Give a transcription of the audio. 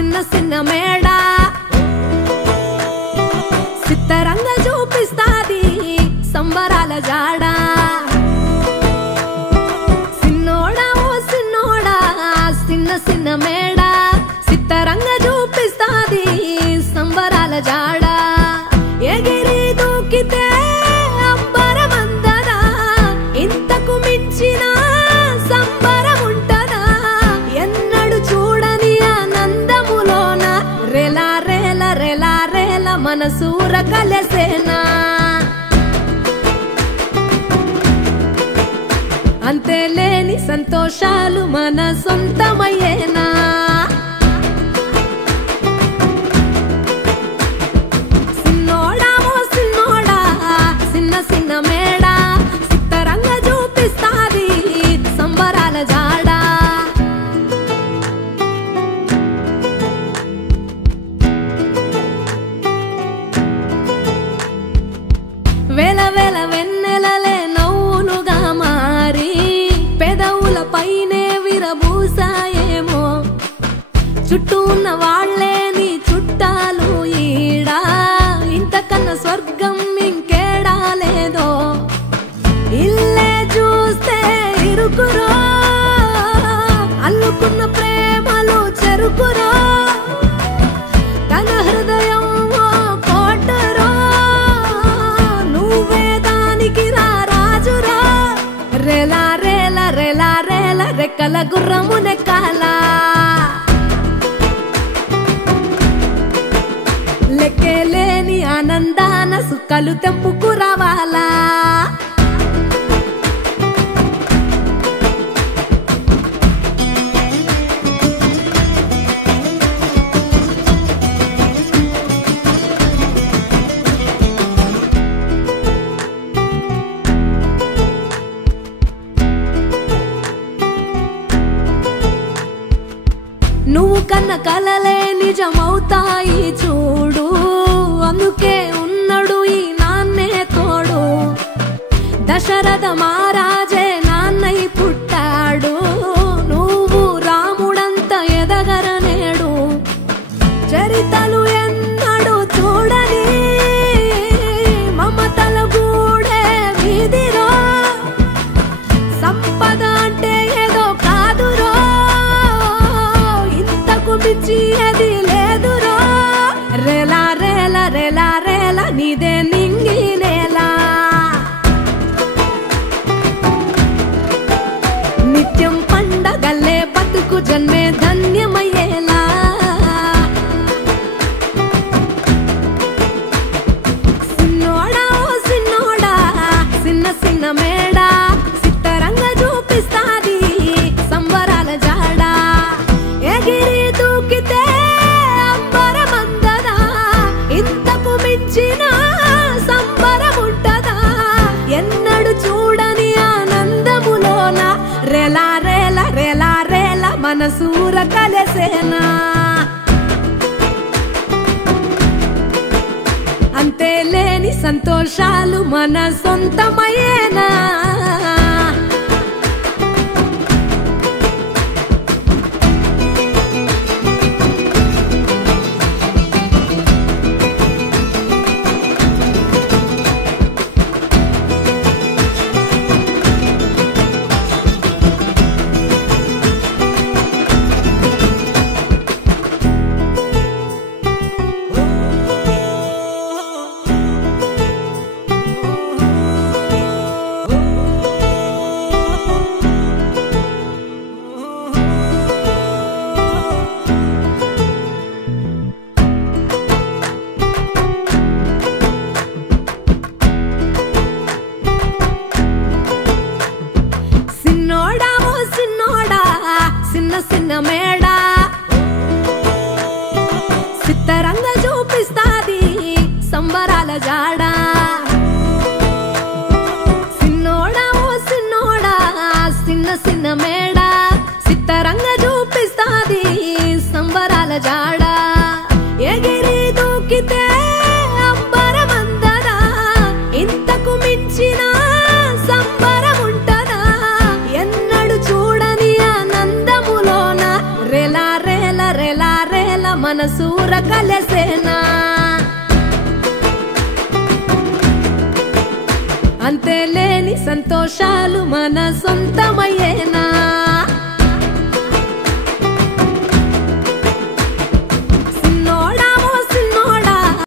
చిన్న చిన్న మేడ సిత్తరంగా చూపిస్తాది సంబరాల జాడ సిన్నోడా ఓ సిన్నోడా చిన్న చిన్న మేడ సిత్తరంగా చూపిస్తాది సంబరాల జాడ ఎగిరి దూకితే అంబరమందదా ఇంతకు మించిన సంబరం ఉంటదా ఎన్నడు చూడని ఆనందములోన రెలా రేల రెలా రేల మనసూర కలసేనా అంతేలేని సంతోషాలు మన సొంతమయ్యేనా సిన్నోడా ఓ సిన్నోడా చిన్న చిన్న మేడ సిత్తరంగా చూపిస్తాది సంబరాల జాడ వేల వేల వెన్నెలలే నవ్వులుగా మారి పెదవుల పైనే విరబూసాయేమో చుట్టూ ఉన్న వాళ్లే నీ చుట్టాలు ఈడా ఇంతకన్నా స్వర్గం ఇంకేడా లేదో ఇల్లే చూస్తే ఇరుకురో అల్లుకున్న ప్రేమలు చెరుకురో తన హృదయం కోటరో నువ్వే దానికి రాజురా రేలా రేల రేలా రేల రెక్కల గుర్రము నెక్కాల లెక్కేలేని ఆనందాన సుక్కలు తెంపుకు రావాలా నువ్వు కన్న కలలే నిజమవుతాయి చూడు అందుకే ఉన్నాడు ఈ నాన్నే తోడు దశరథ మహారాజే నాన్నై పుట్టాడు నువ్వు రాముడంత ఎదగరనేడు చరితలు ఎన్నడు చూడని మమతల గూడే వీధిరో సంపద అంటే ఏదో కాదురో మించి అది లేదురో రేలా రేల రేలా రేల నీదే నింగి నేలా నిత్యం పండగల్లే బతుకు జన్మే ధన్యమయ్యేలా సిన్నోడా ఓ సిన్నోడా చిన్న చిన్న మేడ సిత్తరంగా చూపిస్తాది సంబరాల జాడ ఎగిరి దూకితే అంబరమందదా ఇంతకు మించిన సంబరం ఉంటదా ఎన్నడు చూడని ఆనందములోన రేలా రేల రేలా రేల మనసూర కలసేనా అంతేలేని సంతోషాలు మన సొంతమయ్యేనా చిన్న మేడ సిత్తరంగా చూపిస్తాది సంబరాల జాడ సిన్నోడా ఓ సిన్నోడా చిన్న చిన్న మేడ సిత్తరంగా చూపిస్తాది సంబరాల జాడ ఎగిరి దూకితే అంబరమందదా ఇంతకు మించిన సంబరం ఉంటదా ఎన్నడు చూడని ఆనందములోన రేలా రేల రేలా రేల మనసూర కలసేనా అంతే లేని సంతోషాలు మన సొంతమయ్యేనా